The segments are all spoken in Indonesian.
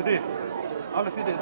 Gede. Alas gede.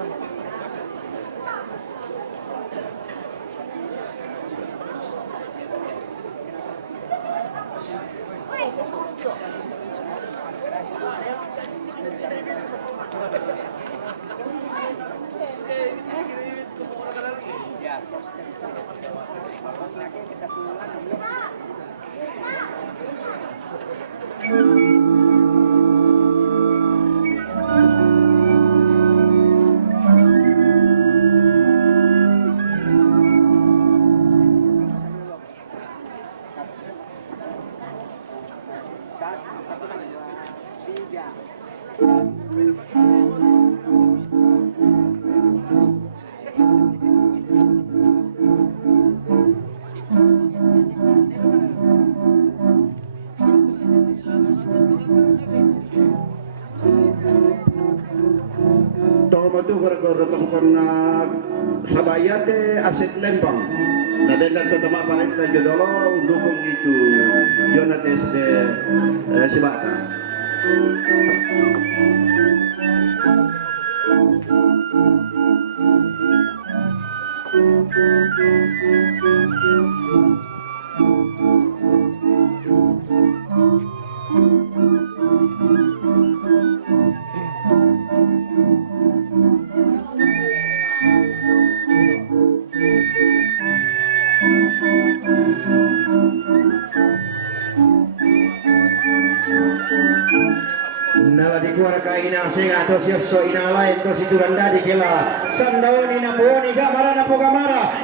Sabayate aset Lembang. Nadengar tetama panik na jodolo undukong itu Jonates Sibata. Ina singa to siyo ina lain to situranda di kela sandawani na boni gamara na po gamara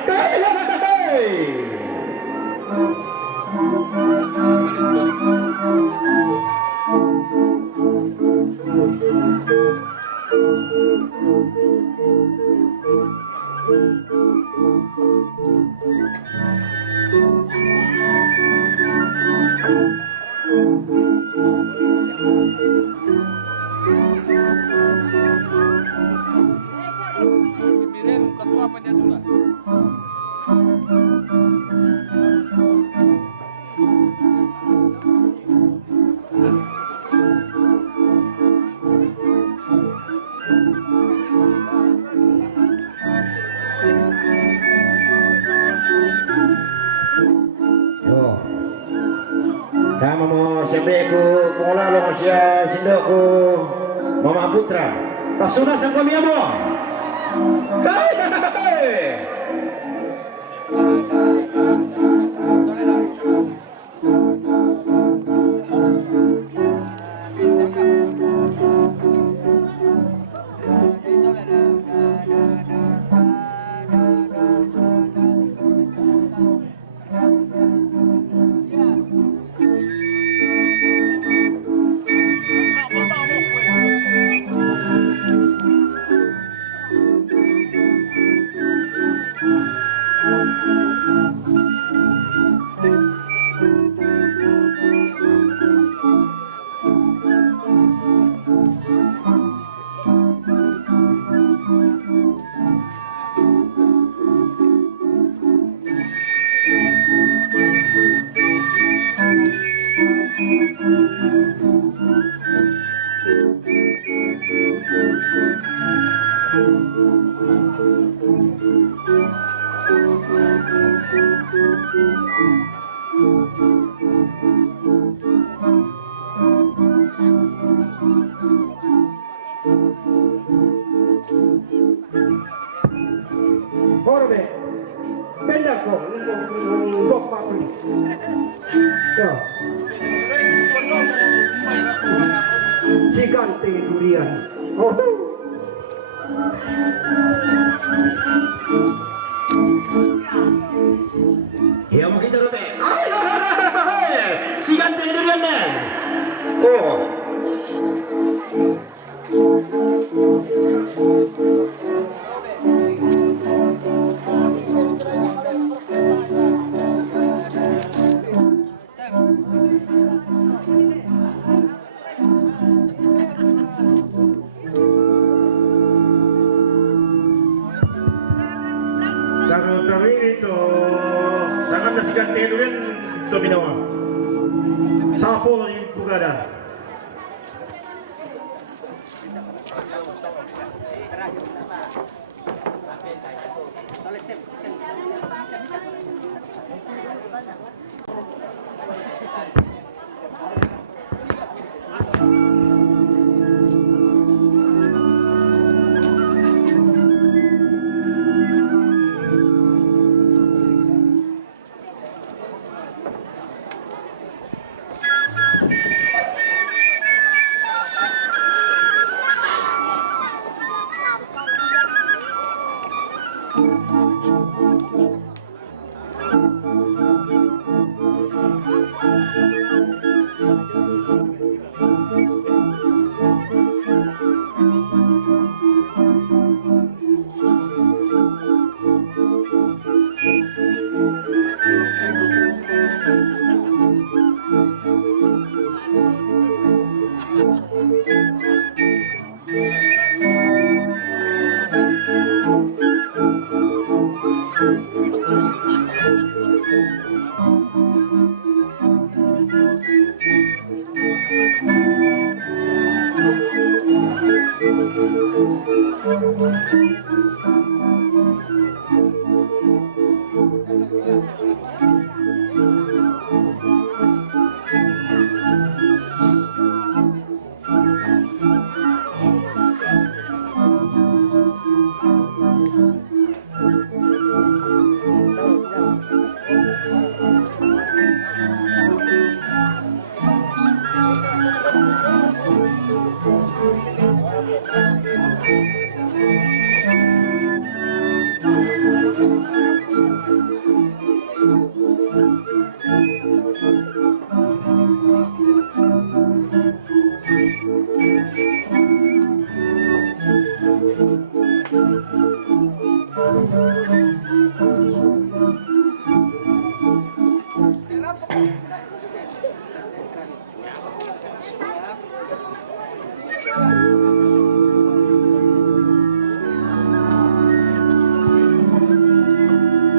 Kama mo siyempre ko pungulalo ko siya sindo ko Mama Putra tasunas ang kami mo si ganting durian. Oh. Ya mau kita rote. Si ganting durian nih. Oh. Ganti durian Dominawa. Sapo yung pugada.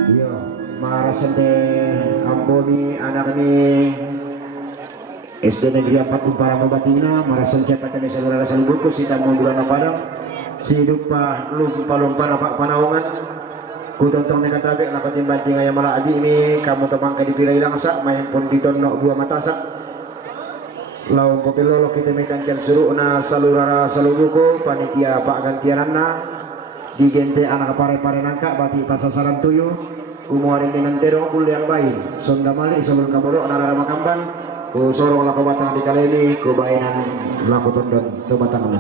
Iya, marasente Amboni anak ini SD Negeri 4 Kumpara Batina marasan cepat kami saudara salubuk sita bulan padang sidup pa lumpa napak panaungan ku tontong ne katabe lakotin banting aya mala abi ini kamu temang ka dipilai langsa main pun ditonno buah matasa laung kopelolo kita mekancan suruhna salurara salubuko panitia pak gantiaranna digente anak pare-pare nangka bati pasasaran tuyu kumuarin dinantero kul yang baik sonda mali sebelum kamoro anara makambang ku sorong lako batang di kaleli ku bainan lako tondon to batang